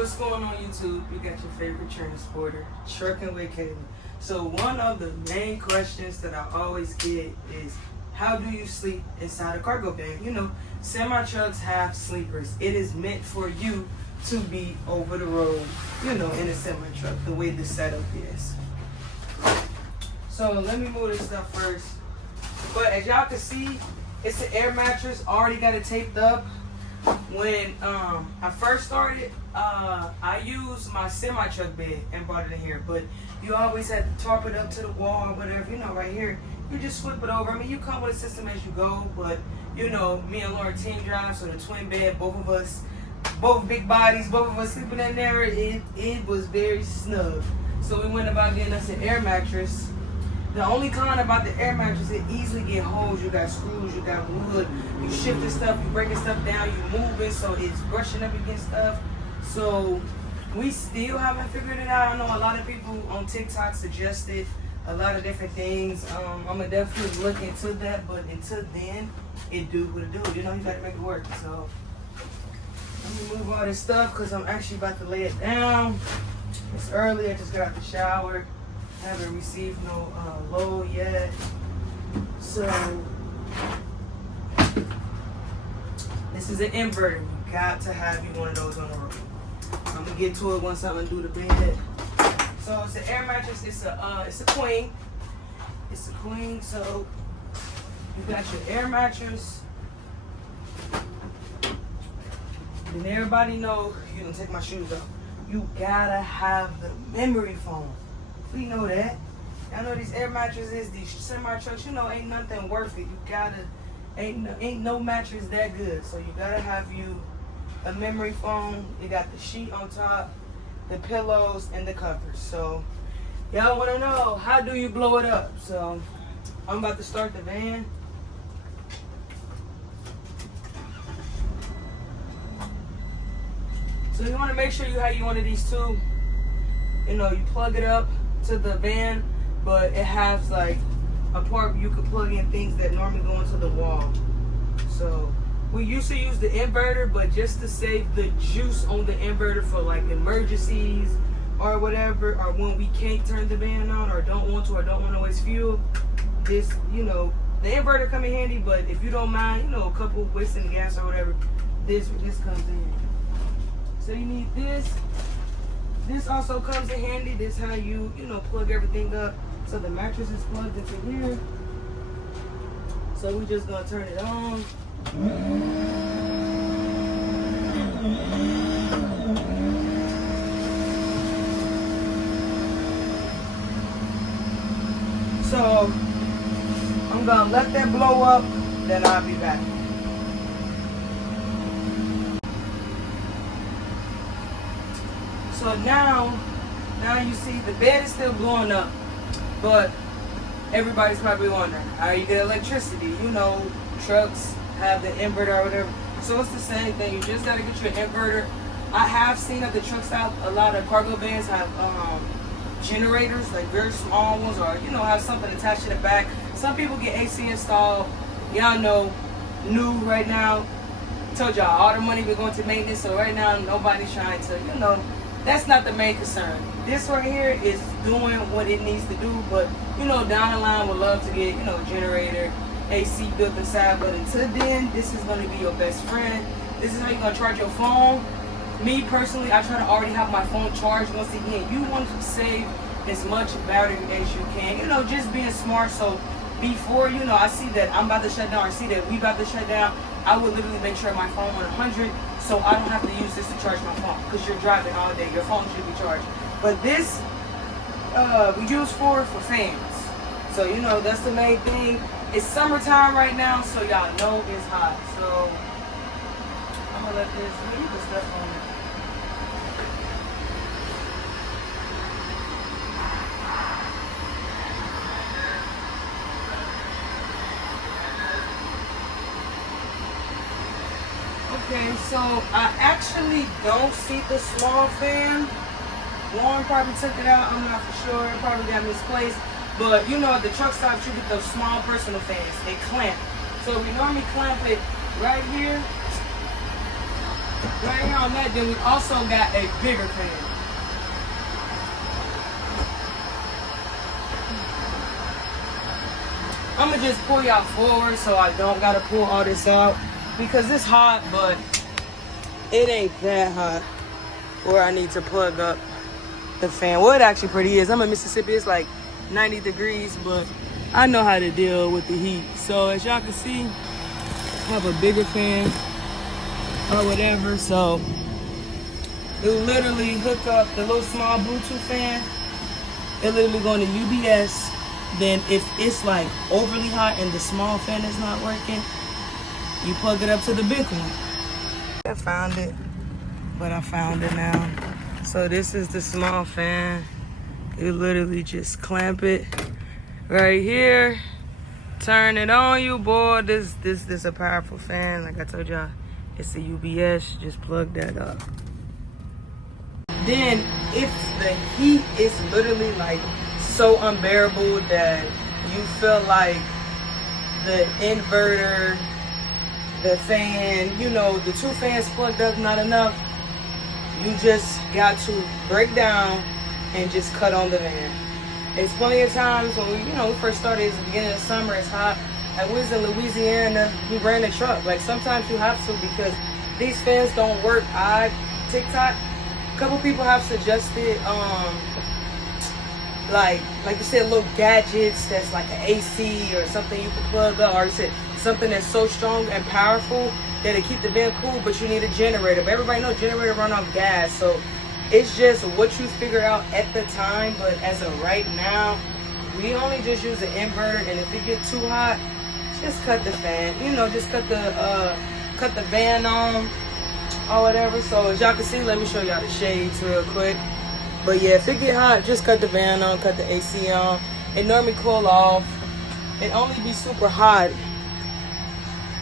What's going on YouTube? You got your favorite transporter, Trucking with Kayla. So one of the main questions that I always get is, how do you sleep inside a cargo van? You know, semi-trucks have sleepers. It is meant for you to be over the road, you know, in a semi-truck, the way the setup is. So let me move this stuff first. But as y'all can see, it's an air mattress. Already got it taped up. When I first started, I used my semi-truck bed and brought it in here. But you always had to tarp it up to the wall or whatever. You know, right here, you just flip it over. I mean, you come with a system as you go. But, you know, me and Lauren team drive, so the twin bed, both of us, both big bodies, both of us sleeping in there. It was very snug. So we went about getting us an air mattress. The only con about the air mattress, it easily get holes. You got screws, you got wood, you shifting stuff, you breaking stuff down, you moving, so it's brushing up against stuff. So we still haven't figured it out. I know a lot of people on TikTok suggested a lot of different things. I'm gonna definitely look into that, but until then, it do what it do. You know, you gotta make it work. So let me move all this stuff because I'm actually about to lay it down. It's early, I just got out the shower. Haven't received no load yet. So this is an inverter. You got to have you one of those on the road. I'm gonna get to it once I undo the bed. So it's an air mattress. It's a queen. It's a queen. So you got your air mattress. Then everybody know you don't take my shoes off. You gotta have the memory foam. We know that. I know these air mattresses, these semi-trucks, you know, ain't nothing worth it. You gotta, ain't no mattress that good. So you gotta have you a memory foam. You got the sheet on top, the pillows, and the covers. So y'all wanna know, how do you blow it up? So I'm about to start the van. So you wanna make sure you have you one of these two. You know, you plug it up to the van, but it has like a part where you could plug in things that normally go into the wall. So we used to use the inverter, but just to save the juice on the inverter for like emergencies or whatever, or when we can't turn the van on or don't want to waste fuel, this, you know, the inverter come in handy. But if you don't mind, you know, a couple wasting gas or whatever, this comes in. So you need this. This also comes in handy. This is how you know, plug everything up. So the mattress is plugged into here. So we just gonna turn it on. So I'm gonna let that blow up, then I'll be back. So now you see the bed is still blowing up, but everybody's probably wondering, how you get electricity? You know, trucks have the inverter or whatever. So it's the same thing. You just gotta get your inverter. I have seen at the truck stop a lot of cargo vans have generators, like very small ones, or you know, have something attached to the back. Some people get AC installed. Y'all know, new right now. Told y'all all the money we're going to maintenance. So right now nobody's trying to, you know. That's not the main concern. This right here is doing what it needs to do, but you know, down the line would love to get, you know, generator, AC built inside. But until then, this is gonna be your best friend. This is how you're gonna charge your phone. Me personally, I try to already have my phone charged. Once again, you want to save as much battery as you can. You know, just being smart. So before, you know, I see that I'm about to shut down, or see that we about to shut down, I would literally make sure my phone on 100. So I don't have to use this to charge my phone, because you're driving all day. Your phone should be charged. But this we use for fans. So you know, that's the main thing. It's summertime right now, so y'all know it's hot. So I'm gonna let this leave the stuff on it. Okay, so I actually don't see the small fan. Warren probably took it out, I'm not for sure. It probably got misplaced. But you know, at the truck stops, you get those small personal fans. They clamp. So we normally clamp it right here. Right here on that, then we also got a bigger fan. I'm gonna just pull y'all forward so I don't gotta pull all this out because it's hot, but it ain't that hot where I need to plug up the fan. Well, it actually pretty is. I'm in Mississippi, it's like 90 degrees, but I know how to deal with the heat. So as y'all can see, I have a bigger fan or whatever. So it will literally hook up the little small Bluetooth fan. It literally go into UBS. Then if it's like overly hot and the small fan is not working, you plug it up to the big one. I found it, but I found it now. So this is the small fan. You literally just clamp it right here. Turn it on, you boy. This is a powerful fan. Like I told y'all, it's a UBS. Just plug that up. Then if the heat is literally like so unbearable that you feel like the inverter, the fan, you know, the two fans plugged up not enough, you just got to break down and just cut on the fan. There's plenty of times when we first started, it's the beginning of summer, it's hot, and we was in Louisiana, we ran a truck. Like sometimes you have to because these fans don't work. TikTok, a couple people have suggested like you said, little gadgets that's like an AC or something you can plug up, or you said something that's so strong and powerful that it keep the van cool, but you need a generator. But everybody knows generator run off gas, so it's just what you figure out at the time. But as of right now, we only just use an inverter, and if it gets too hot, just cut the fan. Just cut the van on or whatever. So as y'all can see, let me show y'all the shades real quick. But yeah, if it get hot, just cut the fan on, cut the AC on. It normally cool off. It only be super hot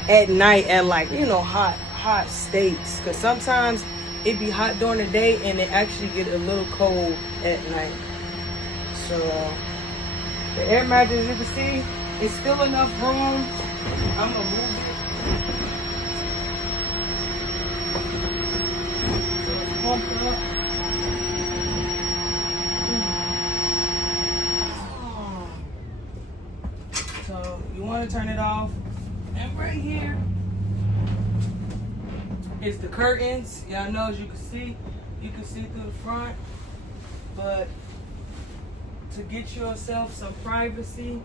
at night at like, hot states. Because sometimes it be hot during the day and it actually get a little cold at night. So the air mattress, you can see, it's still enough room. I'm going to move it. So it's pumped up. So you want to turn it off, and right here is the curtains. Y'all know, as you can see through the front. But to get yourself some privacy,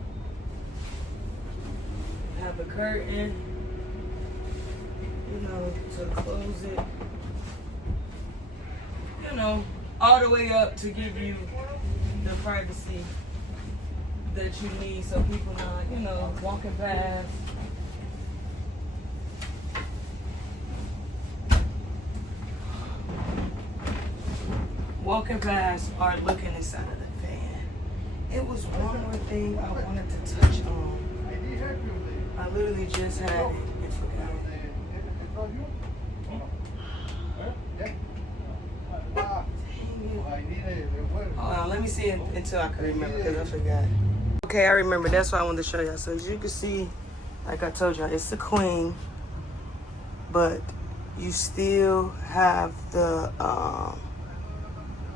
have a curtain, to close it, all the way up to give you the privacy that you need, so people not, walking past. Walking past or looking inside of the fan. It was one more thing I wanted to touch on. I literally just had it and forgot it. Hold on, let me see it until I can remember, because I forgot. Okay, I remember. That's what I wanted to show y'all. So as you can see, like I told y'all, it's a queen, but you still have the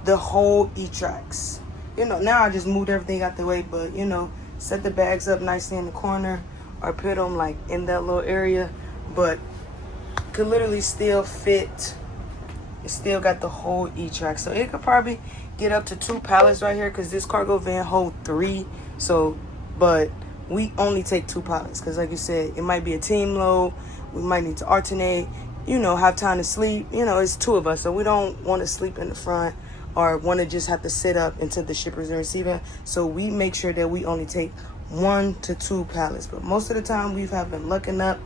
whole E-tracks. Now I just moved everything out the way, but set the bags up nicely in the corner or put them like in that little area, but could literally still fit. It still got the whole E-track, so it could probably get up to 2 pallets right here, because this cargo van hold 3. So, but we only take 2 pallets, because like you said, it might be a team load. We might need to alternate, have time to sleep. It's 2 of us, so we don't want to sleep in the front or want to just have to sit up until the shippers and receiver. So we make sure that we only take 1 to 2 pallets. But most of the time we have been looking up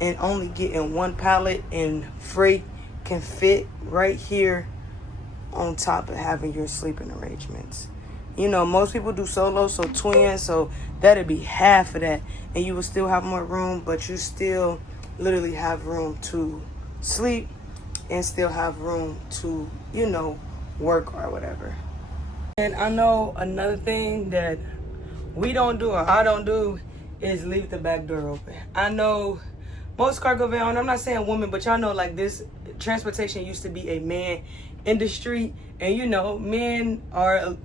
and only getting 1 pallet, and freight can fit right here on top of having your sleeping arrangements. Most people do solo, so twin, so that'd be half of that, and you will still have more room, but you still literally have room to sleep and still have room to, work or whatever. And I know another thing that we don't do, or I don't do, is leave the back door open. I know most cargo van owners, I'm not saying women, but y'all know like this, transportation used to be a man industry, and you know, men are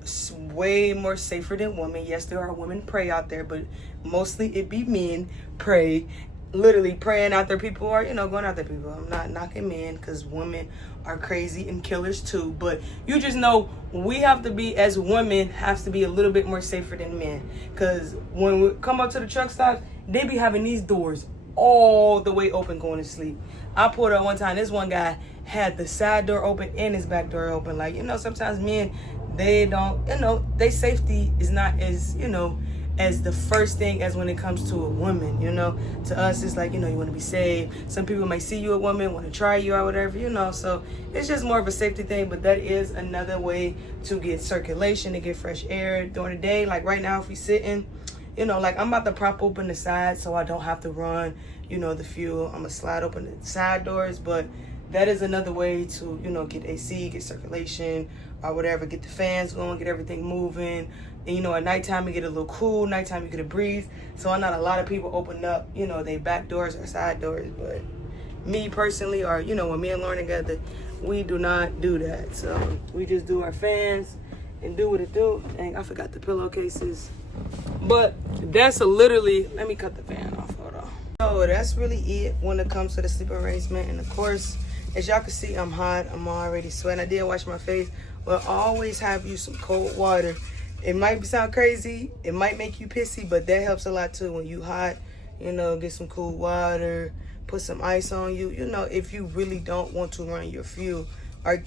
way more safer than women. Yes, there are women prey out there, but mostly it be men prey, literally praying out there. People are, you know, going out there. People, I'm not knocking men, because women are crazy and killers too, but you just know we have to be, as women, have to be a little bit more safer than men, because when we come up to the truck stops, they be having these doors all the way open going to sleep. I pulled up one time, this one guy had the side door open and his back door open. Like, you know, sometimes men, they don't, you know, their safety is not as, you know, as the first thing as when it comes to a woman. You know, to us it's like, you know, you want to be safe. Some people may see you a woman, want to try you or whatever, you know, so it's just more of a safety thing. But that is another way to get circulation, to get fresh air during the day. Like right now, if we sitting, you know, like I'm about to prop open the side so I don't have to run, you know, the fuel. I'm gonna slide open the side doors, but that is another way to, you know, get AC, get circulation or whatever, get the fans going, get everything moving. And, you know, at nighttime you get a little cool, nighttime you get a breeze. So I know a lot of people open up, you know, they back doors or side doors, but me personally, or, you know, when me and Lauren together, we do not do that. So we just do our fans and do what it do. Dang, I forgot the pillowcases. But that's literally, let me cut the fan off, hold on. So that's really it when it comes to the sleep arrangement. And of course, as y'all can see, I'm hot, I'm already sweating. I did wash my face, but always have you some cold water. It might sound crazy, it might make you pissy, but that helps a lot too. When you hot, you know, get some cool water, put some ice on you. You know, if you really don't want to run your fuel, or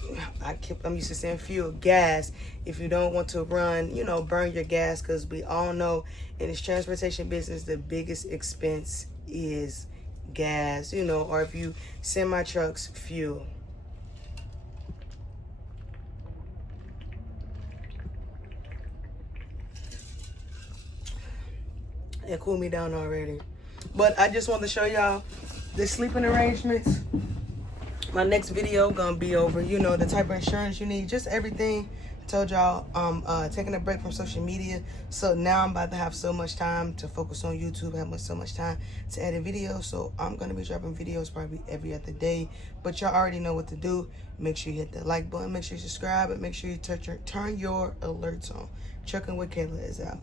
I'm used to saying fuel, gas. If you don't want to run, you know, burn your gas, because we all know in this transportation business, the biggest expense is gas, you know, or if you semi trucks, fuel. It cooled me down already. But I just want to show y'all the sleeping arrangements. My next video gonna be over, you know, the type of insurance you need, just everything. I told y'all I'm taking a break from social media, so now I'm about to have so much time to focus on YouTube, have so much time to edit videos. So I'm gonna be dropping videos probably every other day, but y'all already know what to do. Make sure you hit the like button, make sure you subscribe, and make sure you turn your alerts on. Trucking with Kayla is out.